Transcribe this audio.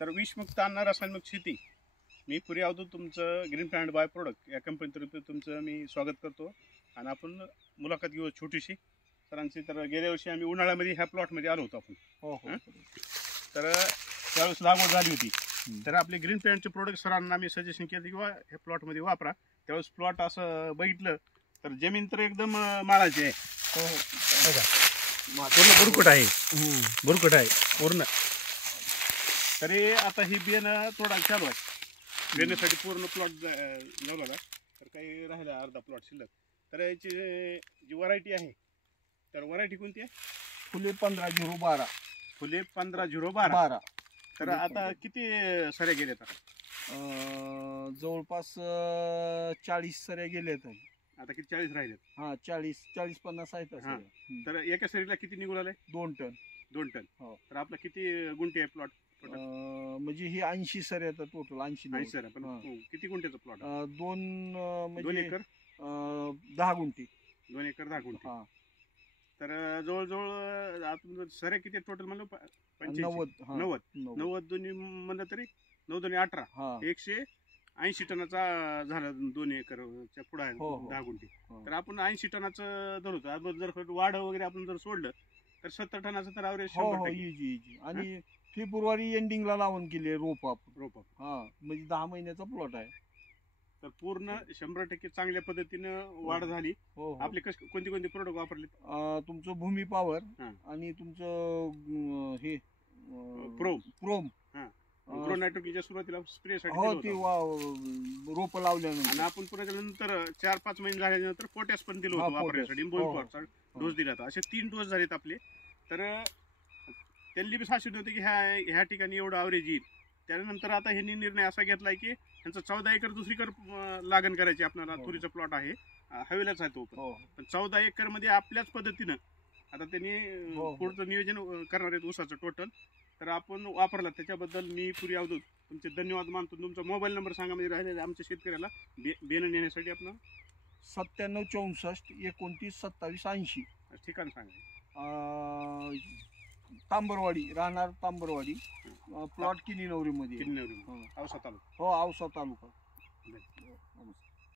तर विषमुक्त अन्न रासायनिक शेती मी पुरी अवधूत तुमचं ग्रीन प्लॅनेट बाय प्रोडक्ट या कंपनीतर्फे तुमचं मी स्वागत करतो. आणि आपण मुलाखत घेऊ छोटीशी सरांची. तर गेल्या वर्षी आम्ही उन्हाळ्यामध्ये ह्या प्लॉटमध्ये आलो होतो आपण. हो. तर त्यावेळेस लागवड झाली होती. तर आपले ग्रीन प्लॅनेटचे प्रोडक्ट सरांना मी सजेशन केलं किंवा ह्या प्लॉटमध्ये वापरा. त्यावेळेस प्लॉट असं बघितलं तर जमीन तर एकदम माळाची आहे. पूर्ण बुरकुट आहे. बुरकुट आहे पूर्ण. तरी आता ही बियाण थोडा चालू आहे. बियाण्यासाठी पूर्ण प्लॉट लावला तर काही राहिला अर्धा प्लॉट शिल्लक. तर याची जी व्हरायटी आहे तर व्हरायटी कोणती आहे? फुले 15-0-12. फुले 15-0-12. तर आता किती सऱ्या गेल्यात? जवळपास 40 सऱ्या गेल्यात. आता किती 40 राहिलेत? हा 40-50 आहेत. तर एका सरीला किती निघून आले? 2 टन. 2 टन. हो. तर आपला किती गुंठे आहे प्लॉट? म्हणजे ही 80 सऱ्या टोटल. 80 सर पण किती गुंठ्याचा प्लॉट? 2 2 एकर 10 गुंठी. 2 एकर 10 गुंठे. तर जवळजवळ आपण सऱ्या किती टोटल म्हणलं? 90 दोन्ही म्हणलं तरी 9 दोन्ही 18. 180 टनाचा झाला 2 एकरच्या पुढे आहे. 10 गुंठे. तर आपण 80 टनाचं धरतो. जर वाढ वगैरे आपण जर सोडलं तर 70 टनाचं तर ॲव्हरेज. इजी. आणि फेब्रुवारी एंडिंगला लावून केली रोप. म्हणजे 10 महिन्याचा प्लॉट आहे. तर पूर्ण 100% चांगल्या पद्धतीनं वाढ झाली. आपले कोणते कोणते प्रोडक्ट वापरले? तुमचं भूमी पॉवर आणि तुमचं हे प्रोम नायट्रोजनच्या सुरुवातीला स्प्रेसाठी रोप लावल्यानंतर. आणि आपण पुन्हा नंतर 4-5 महिने झाल्यानंतर पोटॅश पण दिलं होतं वापरण्यासाठी. डोस दिला होता. असे 3 डोस झालेत आपले. तर त्यांनी बी साक्षी होते की ह्या ठिकाणी एवढं ॲव्हरेज येईल. त्यानंतर आता ह्यांनी निर्णय असा घेतलाय की ह्यांचं 14 एकर दुसरीकडे लागण करायची. आपल्याला तुरीचा प्लॉट आहे, हवेलाच आहे तो पण 14 एकर मध्ये आपल्याच पद्धतीनं आता त्यांनी पुढचं नियोजन करणार आहेत ऊसाचं टोटल. तर आपण वापरला त्याच्याबद्दल मी पुरी अवधूत तुमचे धन्यवाद मानतो. तुमचा मोबाईल नंबर सांगा म्हणजे राहिलेल्या आमच्या शेतकऱ्याला बियाणं नेण्यासाठी. आपण 9764 29 27 80. ठिकाण सांगा. तांबरवाडी, राहणार तांबरवाडी, प्लॉट किनीनवरी मध्ये, औसा तालुका. औसा तालुका.